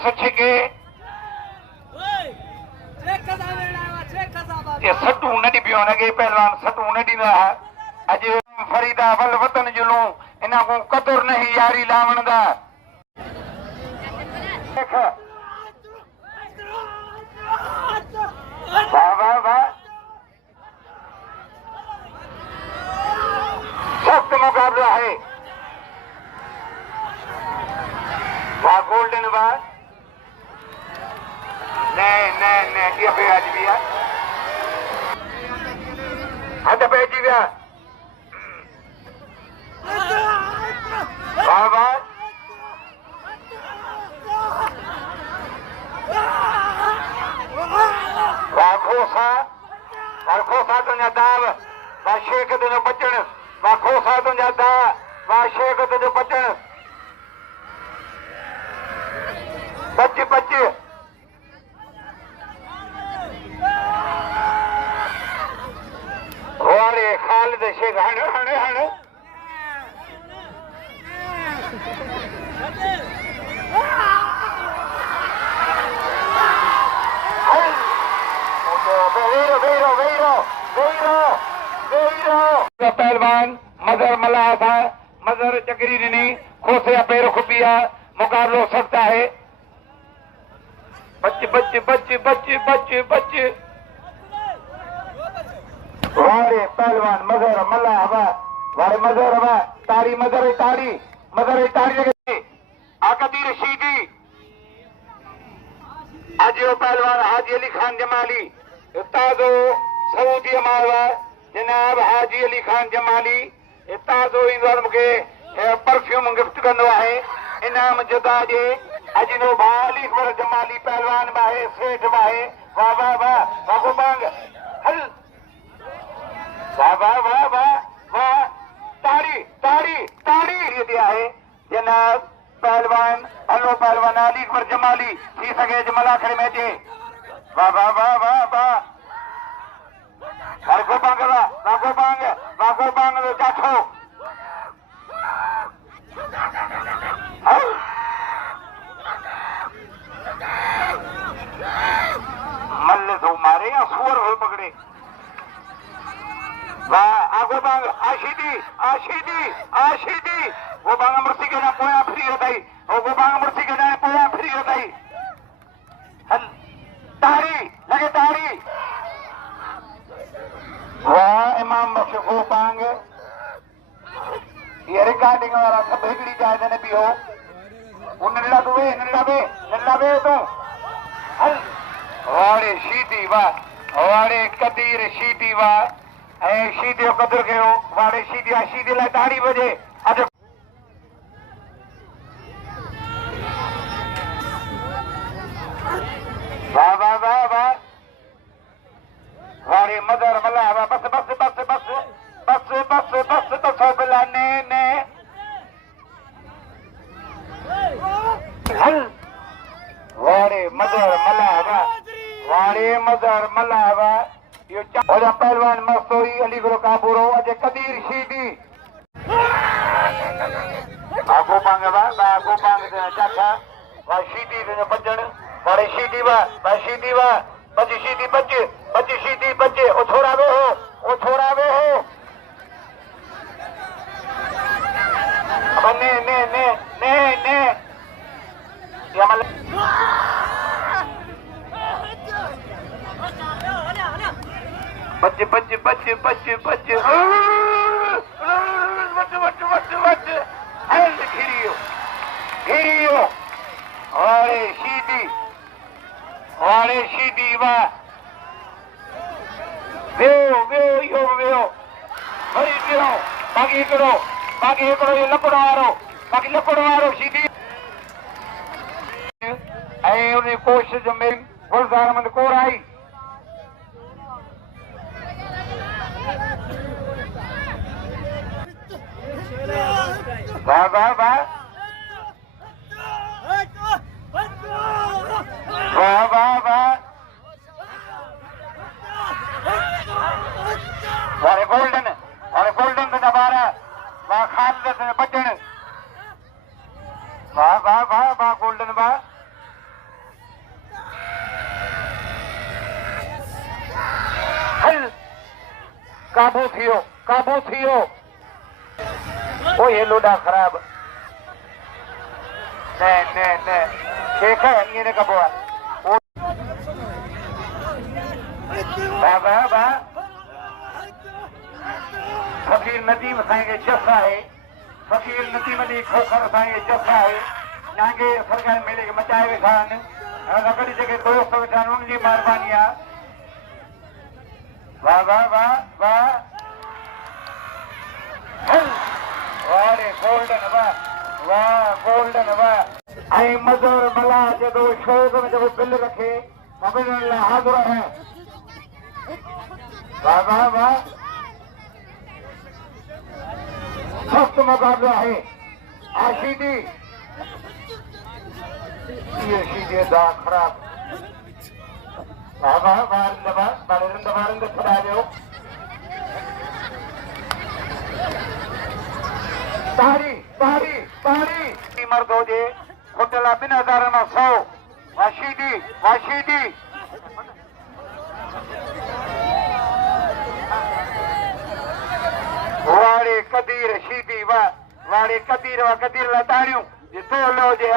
सुछे के ये सटू नडी पियो नगे पहलवान सटू नडी ना अजे फरीदा वल वतन जुलू इना को कदर नहीं यारी लावण दा देख वाह वाह वाह सख्त मुकाबला है वाह गोल्डन वाह नहीं ये पे आज भी है हद पे जी गया वाह वाह खोसा तुझा दाव वा शेख तुझो बचण वा खोसा तुझा दा वा शेख तुझो बचण बच बच वारे खालिद शेख हण हण हण पहलवान मजर मल्लाह था मजर चक्री ने खोसे पैर खुपिया मुकाबलो सकता है बच बच बच बच बच बच वारे पहलवान मजर मल्लाह वारे मजर तारी मजर तारी आकदी रशीदी आज पहलवान हाजी अली खान जमाली ताज़ो सऊदी मारवा जनाब हाजी अली खान जमाली ताज़ो ईंदड़ मूंखे परफ्यूम गिफ्ट कंदो आहे इनाम जुदा जे अजनो भाली अकबर जमाली पहलवान बाहे सेठ बाहे वाह वाह वाह बाबू बांग हल वाह वाह वाह वाह वाह ताड़ी ताड़ी ताड़ी दिया है जनाब पहलवान हलो पहलवान अली अकबर जमाली थी सके जमल आखिर में जे वाह वाह वाह वाह वाह वागो बांग लो चाठो मल्ल तो मारे या सुअर हो पकड़े वाह आगो बांग आशीदी आशीदी आशीदी वो बांग मूर्ति के ना पोया फ्री होताई वो बांग मूर्ति के ना पोया फ्री होताई ताड़ी लगे ताड़ी वाह इमाम बख्श को बांग ये रिकॉर्डिंग वाला सब हिगड़ी जाए देने भी हो नल्ला तो हल वाड़े शीदी वाह वाड़े कदीर शीदी वाह ऐ शीदी कदर के हो वाड़े शीदी ला ताड़ी बजे अज वाह वाह वाह वाह वारे मदर मल्ला बस बस बस बस बस बस बस तो सौ बिला ने वारे मदर मल्ला यो चाचा पहलवान मस्तोरी अली गुरु काबूरो अजे कदीर शीदी आगो पांग चाचा वा शीदी ने बजण वारे शीदी वा बची शीदी बचे ओ छोड़ावे हो अब ने ये मल बच्चे हेल्थ घिरियो वारे शीदी वाह वेो वरी पियो बाकी हिकिड़ो ये लकड़ो वारो शीदी ऐं उन कोशिश में गुलज़ार मंद कोर आई वाह वाह वाह वाह वाह वाह वारे गोल्डन तो दबारा वाह खालिद बचण वाह वाह वाह वाह गोल्डन वाह काबू थियो ओ ये लोडा खराब ने शेख है ये ने कबो बाबा फकीर नदीम असांखे जफ़ आहे फकीर नदीम जी खोखर असांखे जफ़ आहे नांगे सरकारी मेले खे मचाए वेठा आहिनि रगड़ी जेके दोस्त वेठा आहिनि उनजी महिरबानी आहे वाह वाह वाह वाह वाह रे गोल्डन वाह गोल्डन वाह ऐं मज़ूर मला जेको शौक़ में जेको बिल रखे मोबाइल लाइ हाज़िर है वाह वाह वाह सख्त मुकाबला है आशीदी ये शीदी दा खराब वाह वाह बारंद छड़ा दो तारी मर्द हो जे खुटला 2000 में 100 वाशीदी वाड़े कदीर शीदी वाड़े कदीर व कदीर लताड़ियों जे तो लो जे